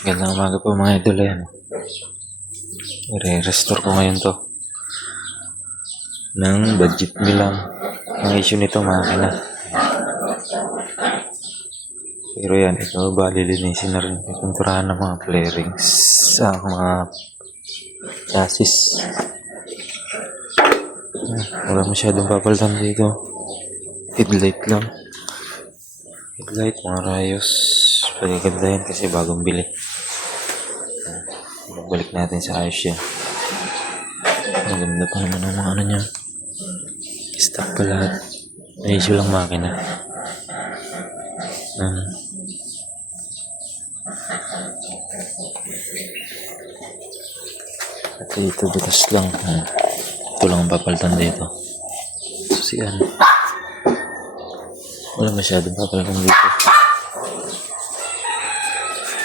Gandang umaga po mga idol. Ayan. I-restore ko ngayon to ng budget bilang. Ang issue nito makina. Pero yan, ito balilinisin na rin. Pinturahan ng mga flarings sa mga chassis. Wala masyadong papalitan dito. Headlight lang. Headlight, mga rayos. Pagkagandahin kasi bagong bili. Balik natin sa ayos yan. Maganda pa naman ang mga ano niya. Stock pa lahat. May issue lang makina. At ito butas lang. Ito lang ang papalitan dito. Susian. Wala masyadong papalitan dito.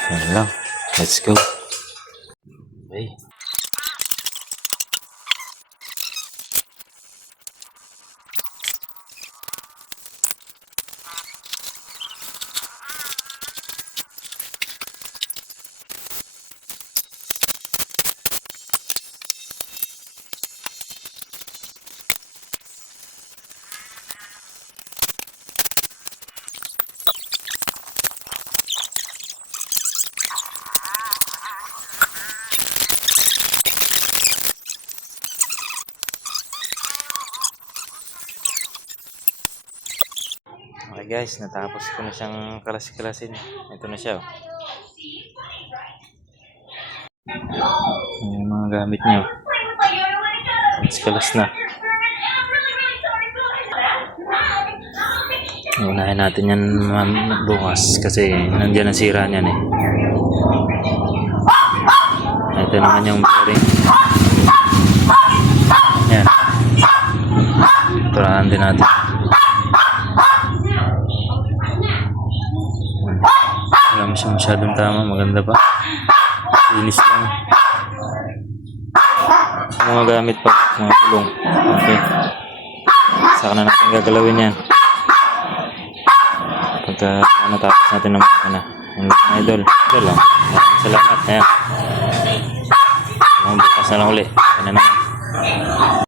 Yan lang. Let's go. Okay. Okay guys, natapos ko na siyang kalas-kalasin. Ito na siya. Yung mga gamit nyo. Kalas na. Unahin natin yan bukas kasi nandiyan ang sira niyan eh. Ito naman yung bearing. Yan. Turahan din natin. Wala mo siya masyadong tama, maganda pa. Linis lang. Mga gamit pa, mga gulong. Okay. Saka na natin gagalawin yan. Pagka natapos natin ng makina. Hanggang idol. Ito lang. Maraming salamat. Ayan. Bukas na lang uli. Ayan na naman.